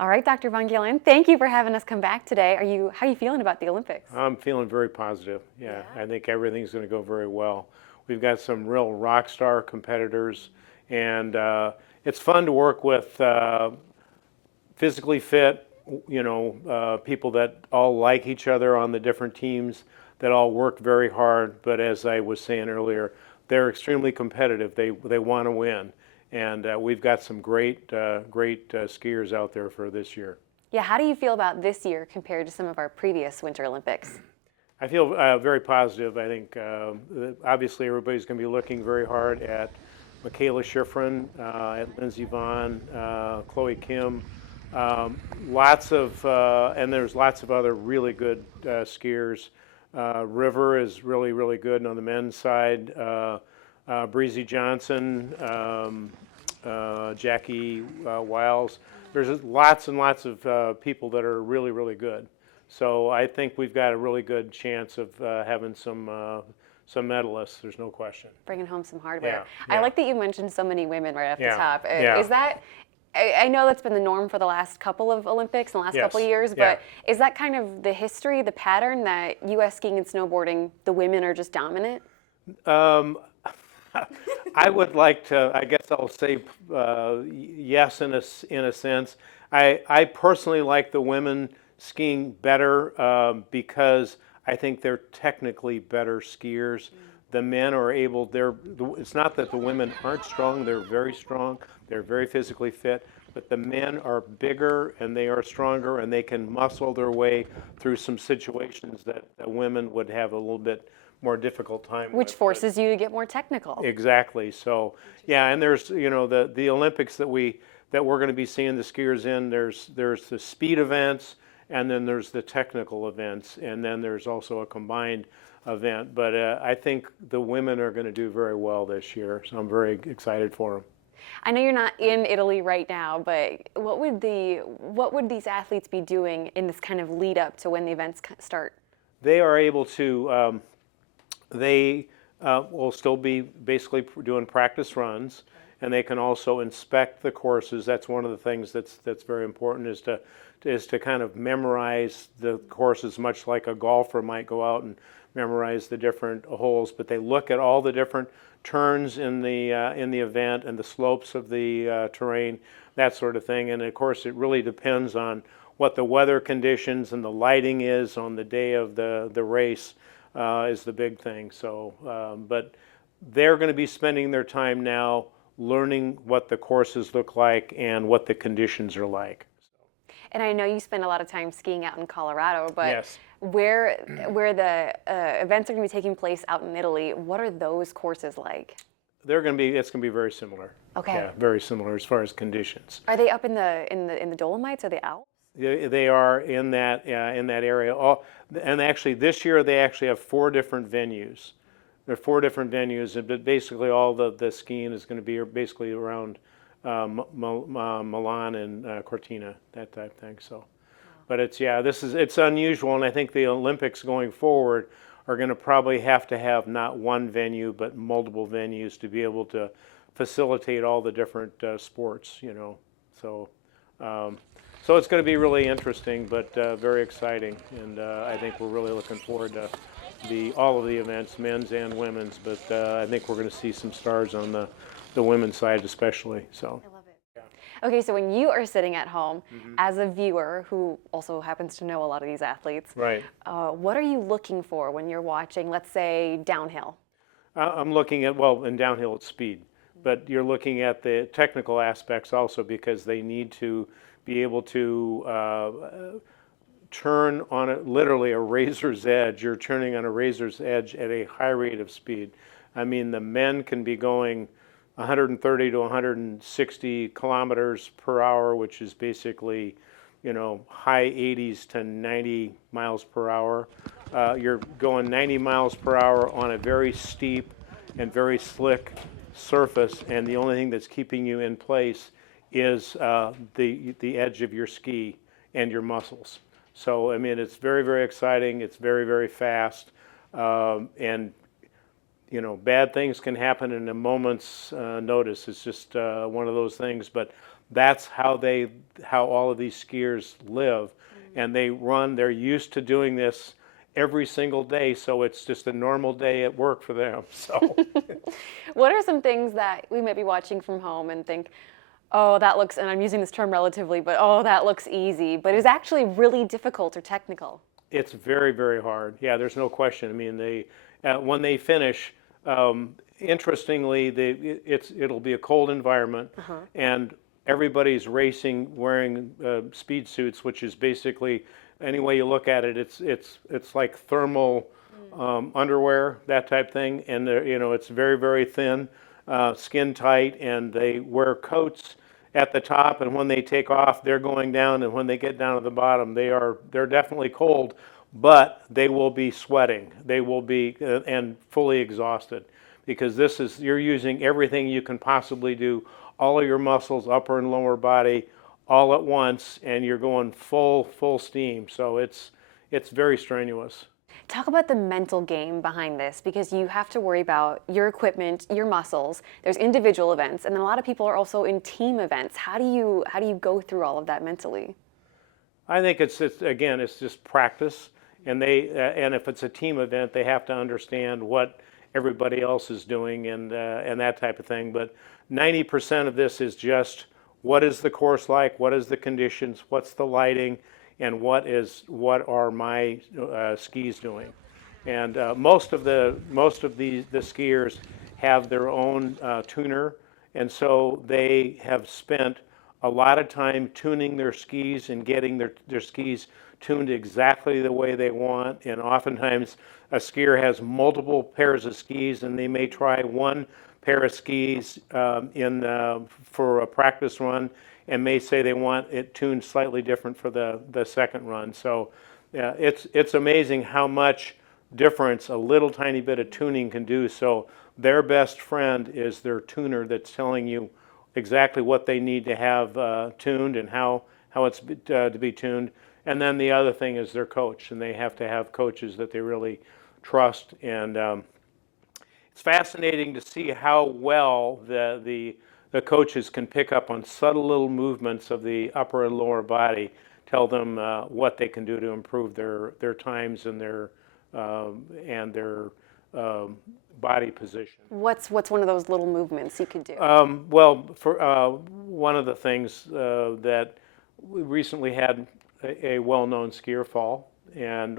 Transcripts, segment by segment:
All right, Dr. VonGillern, thank you for having us come back today. How are you feeling about the Olympics? I'm feeling very positive. Yeah, I think everything's going to go very well. We've got some real rock star competitors, and it's fun to work with physically fit, people that all like each other on the different teams, that all work very hard. But as I was saying earlier, they're extremely competitive. They want to win, and we've got some great skiers out there for this year. Yeah, how do you feel about this year compared to some of our previous Winter Olympics? I feel very positive. I think obviously everybody's going to be looking very hard at Michaela Schifrin, at Lindsey Vonn, Chloe Kim. And there's lots of other really good skiers. River is really, really good on the men's side. Breezy Johnson, Jackie Wiles. There's lots and lots of people that are really, really good. So I think we've got a really good chance of having some medalists. There's no question. Bringing home some hardware. Yeah. I like that you mentioned so many women right off the top. Yeah. Is that? I know that's been the norm for the last couple of Olympics and the last couple of years, but is that kind of the history, the pattern that U.S. skiing and snowboarding, the women are just dominant? I would like to, I guess I'll say yes in a sense. I personally like the women skiing better because I think they're technically better skiers. The men are able, it's not that the women aren't strong, they're very strong, they're very physically fit, but the men are bigger and they are stronger and they can muscle their way through some situations that the women would have a little bit more difficult time Which forces you to get more technical. Exactly. So, yeah, and there's, the Olympics that we're going to be seeing the skiers in, there's the speed events, and then there's the technical events, and then there's also a combined event. But I think the women are going to do very well this year, so I'm very excited for them. I know you're not in Italy right now, but what would these athletes be doing in this kind of lead up to when the events start? They are able to, they will still be basically doing practice runs, and they can also inspect the courses. That's one of the things that's very important, is to kind of memorize the courses, much like a golfer might go out and memorize the different holes. But they look at all the different turns in the event and the slopes of the terrain, that sort of thing. And of course, it really depends on what the weather conditions and the lighting is on the day of the race is the big thing. So, but they're going to be spending their time now learning what the courses look like and what the conditions are like. And I know you spend a lot of time skiing out in Colorado, but yes. where the events are going to be taking place out in Italy, what are those courses like? It's going to be very similar. Okay. Yeah, very similar as far as conditions. Are they up in the Dolomites or the Alps? They are in that area. And actually, this year they actually have 4 different venues. There are 4 different venues, but basically all the skiing is going to be basically around Milan and Cortina, that type thing. So, but it's unusual, and I think the Olympics going forward are going to probably have to have not one venue but multiple venues to be able to facilitate all the different sports. So. So it's going to be really interesting, but very exciting, and I think we're really looking forward to all of the events, men's and women's. But I think we're going to see some stars on the women's side, especially. So. I love it. Yeah. Okay, so when you are sitting at home as a viewer who also happens to know a lot of these athletes, right? What are you looking for when you're watching, let's say, downhill? I'm looking at, in downhill it's speed, but you're looking at the technical aspects also, because they need to be able to turn on literally a razor's edge. You're turning on a razor's edge at a high rate of speed. I mean, the men can be going 130 to 160 kilometers per hour, which is basically, high 80s to 90 miles per hour. You're going 90 miles per hour on a very steep and very slick surface, and the only thing that's keeping you in place is the edge of your ski and your muscles. So, I mean, it's very, very exciting. It's very, very fast. And, bad things can happen in a moment's notice. It's just one of those things. But that's how all of these skiers live, and they're used to doing this every single day, so it's just a normal day at work for them. So what are some things that we might be watching from home and think, oh, that looks, and I'm using this term relatively, but oh, that looks easy, but is actually really difficult or technical? it's very, very hard. Yeah, there's no question. I mean, when they finish, interestingly, it'll be a cold environment, and everybody's racing wearing speed suits, which is basically, any way you look at it, it's like thermal underwear, that type thing, and it's very, very thin, skin tight, and they wear coats at the top, and when they take off, they're going down, and when they get down to the bottom, they're definitely cold, but they will be sweating. They will be and fully exhausted, because you're using everything you can possibly do, all of your muscles, upper and lower body, all at once, and you're going full steam. So it's very strenuous. Talk about the mental game behind this, because you have to worry about your equipment, your muscles. There's individual events, and then a lot of people are also in team events. How do you go through all of that mentally? I think it's just practice, and and if it's a team event, they have to understand what everybody else is doing and that type of thing. But 90% of this is just, what is the course like? What is the conditions? What's the lighting? And what are my skis doing? And most of the skiers have their own tuner, and so they have spent a lot of time tuning their skis and getting their skis tuned exactly the way they want. And oftentimes a skier has multiple pairs of skis, and they may try one pair of skis for a practice run, and may say they want it tuned slightly different for the second run. So it's amazing how much difference a little tiny bit of tuning can do. So their best friend is their tuner, that's telling you exactly what they need to have tuned and how it's to be tuned. And then the other thing is their coach, and they have to have coaches that they really trust. And it's fascinating to see how well the coaches can pick up on subtle little movements of the upper and lower body, tell them what they can do to improve their times and their body position. What's one of those little movements you could do? Well, for one of the things that we recently had a well-known skier fall, and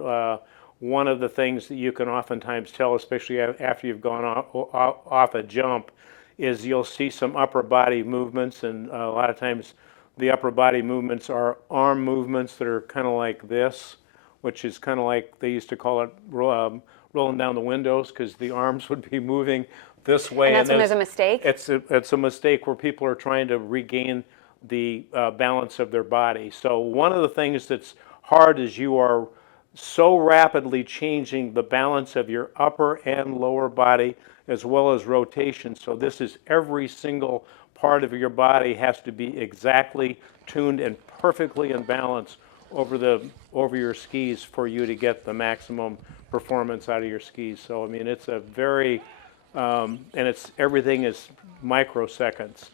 one of the things that you can oftentimes tell, especially after you've gone off a jump, is you'll see some upper body movements, and a lot of times the upper body movements are arm movements that are kind of like this, which is kind of like, they used to call it rolling down the windows, because the arms would be moving this way. And that's when there's a mistake? It's a mistake where people are trying to regain the balance of their body. So one of the things that's hard is you are so rapidly changing the balance of your upper and lower body, as well as rotation. So this is every single part of your body has to be exactly tuned and perfectly in balance over your skis for you to get the maximum performance out of your skis. So I mean, it's a very and everything is microseconds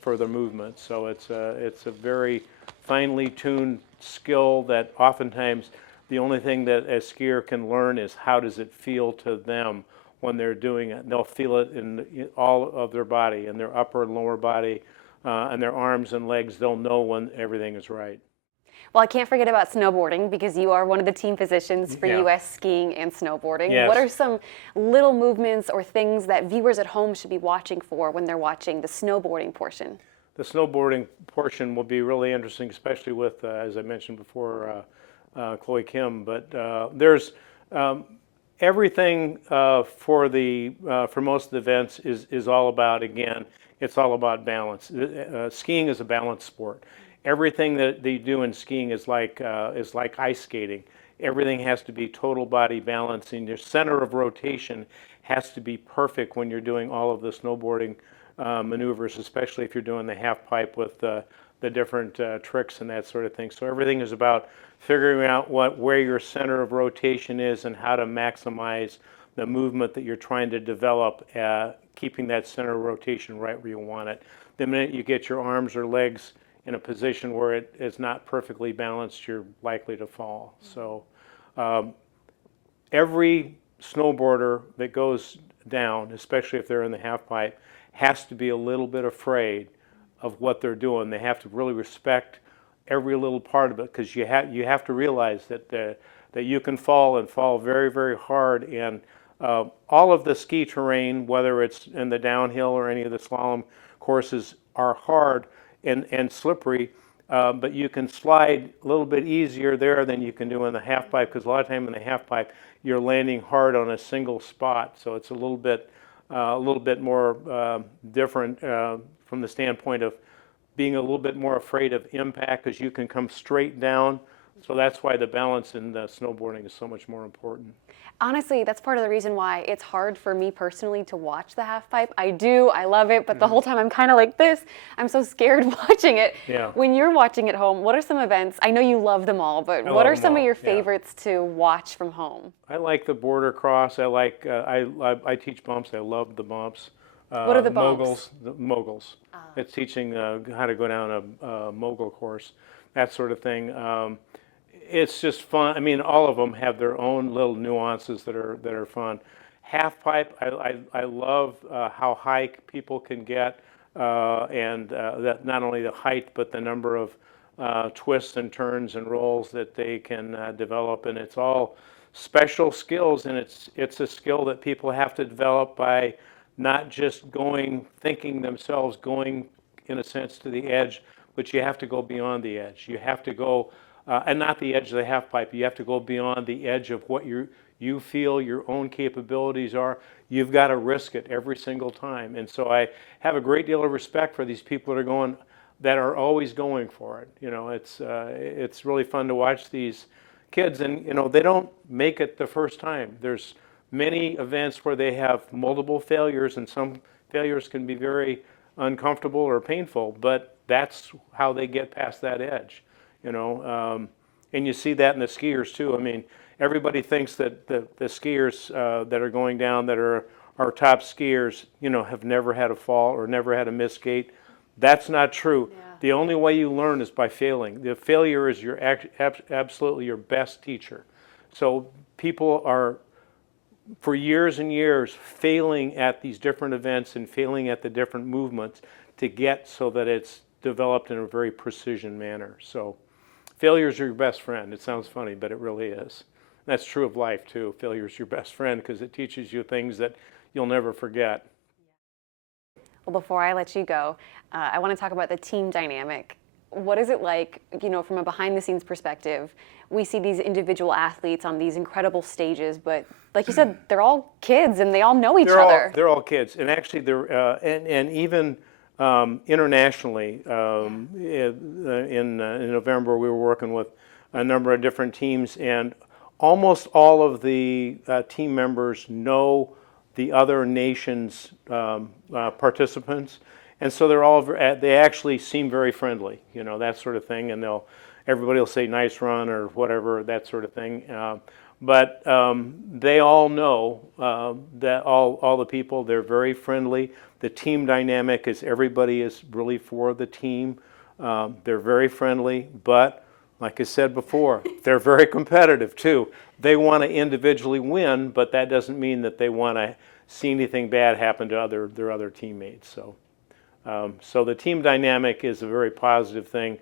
for the movement. So it's a very finely tuned skill that oftentimes the only thing that a skier can learn is how does it feel to them when they're doing it. And they'll feel it in all of their body, in their upper and lower body, and their arms and legs. They'll know when everything is right. Well, I can't forget about snowboarding, because you are one of the team physicians for US Skiing and Snowboarding. Yes. What are some little movements or things that viewers at home should be watching for when they're watching the snowboarding portion? The snowboarding portion will be really interesting, especially with, as I mentioned before, Chloe Kim. But there's everything for most of the events is all about, again, it's all about balance. Skiing is a balance sport. Everything that they do in skiing is like ice skating. Everything has to be total body balancing. Your center of rotation has to be perfect when you're doing all of the snowboarding maneuvers, especially if you're doing the half pipe with the different tricks and that sort of thing. So everything is about figuring out where your center of rotation is and how to maximize the movement that you're trying to develop, keeping that center of rotation right where you want it. the minute you get your arms or legs in a position where it is not perfectly balanced, you're likely to fall. So every snowboarder that goes down, especially if they're in the half pipe, has to be a little bit afraid of what they're doing. They have to really respect every little part of it, because you have to realize that you can fall and fall very, very hard. And all of the ski terrain, whether it's in the downhill or any of the slalom courses, are hard and slippery, but you can slide a little bit easier there than you can do in the half pipe, because a lot of time in the half pipe you're landing hard on a single spot, so it's a little bit more different from the standpoint of being a little bit more afraid of impact, because you can come straight down. So that's why the balance in the snowboarding is so much more important. Honestly, that's part of the reason why it's hard for me personally to watch the half pipe. I love it, but the whole time I'm kind of like this. I'm so scared watching it. Yeah. When you're watching at home, what are some events? I know you love them all, but what are some of your favorites to watch from home? I like the border cross. I like, I teach bumps. I love the bumps. What are the bumps? Moguls. It's teaching how to go down a mogul course, that sort of thing. It's just fun. I mean, all of them have their own little nuances that are fun. Half pipe, I love how high people can get, and that not only the height but the number of twists and turns and rolls that they can develop, and it's all special skills, and it's a skill that people have to develop by not just thinking themselves going in a sense to the edge, but you have to go beyond the edge. You have to go. And not the edge of the half pipe. You have to go beyond the edge of what you feel your own capabilities are. You've got to risk it every single time. And so I have a great deal of respect for these people that are always going for it. You know, it's really fun to watch these kids, and you know, they don't make it the first time. There's many events where they have multiple failures, and some failures can be very uncomfortable or painful, but that's how they get past that edge. You know, and you see that in the skiers too. I mean, everybody thinks that the skiers that are going down, that are our top skiers, you know, have never had a fall or never had a misskate. That's not true. Yeah. The only way you learn is by failing. The failure is absolutely your best teacher. So people are, for years and years, failing at these different events and failing at the different movements to get so that it's developed in a very precision manner. So failure is your best friend. It sounds funny, but it really is. That's true of life too. Failure is your best friend because it teaches you things that you'll never forget. Well, before I let you go, I want to talk about the team dynamic. What is it like, you know, from a behind-the-scenes perspective? We see these individual athletes on these incredible stages, but like you said, they're all kids and they all know each other. They're all kids, and actually, and even internationally, in November, we were working with a number of different teams, and almost all of the team members know the other nations' participants, and so they actually seem very friendly, you know, that sort of thing, and everybody will say nice run or whatever, that sort of thing. But they all know that all the people, they're very friendly. The team dynamic is everybody is really for the team. They're very friendly, but like I said before, they're very competitive too. They want to individually win, but that doesn't mean that they want to see anything bad happen to their other teammates. So the team dynamic is a very positive thing.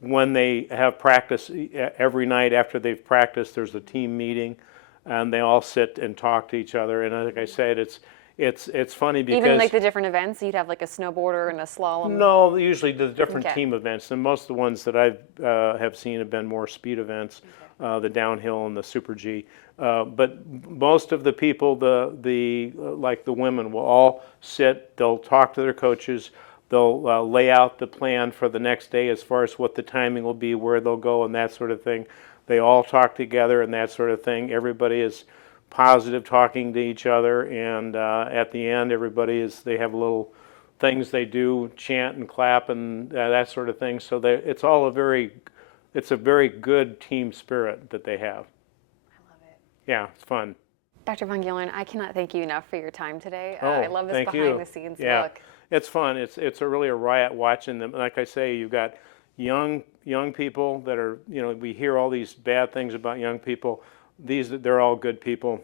When they have practice, every night after they've practiced, there's a team meeting, and they all sit and talk to each other. And like I said, it's funny because even like the different events, you'd have like a snowboarder and a slalom. No, usually the different team events, and most of the ones that I have seen have been more speed events, the downhill and the Super G. But most of the people, like the women, will all sit. They'll talk to their coaches. They'll lay out the plan for the next day as far as what the timing will be, where they'll go, and that sort of thing. They all talk together and that sort of thing. Everybody is positive, talking to each other, and at the end, they have little things they do, chant and clap and that sort of thing. So it's a very good team spirit that they have. I love it. Yeah, it's fun. Dr. VonGillern, I cannot thank you enough for your time today. Oh, I love this behind-the-scenes look. It's fun. It's a really a riot watching them. Like I say, you've got young people that are, we hear all these bad things about young people. They're all good people.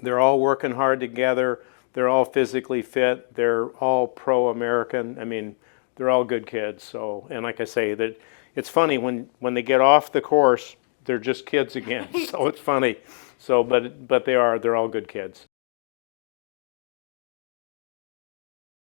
They're all working hard together. They're all physically fit. They're all pro-American. I mean, they're all good kids. So, and like I say, that it's funny when they get off the course, they're just kids again. So it's funny. So, but they're all good kids.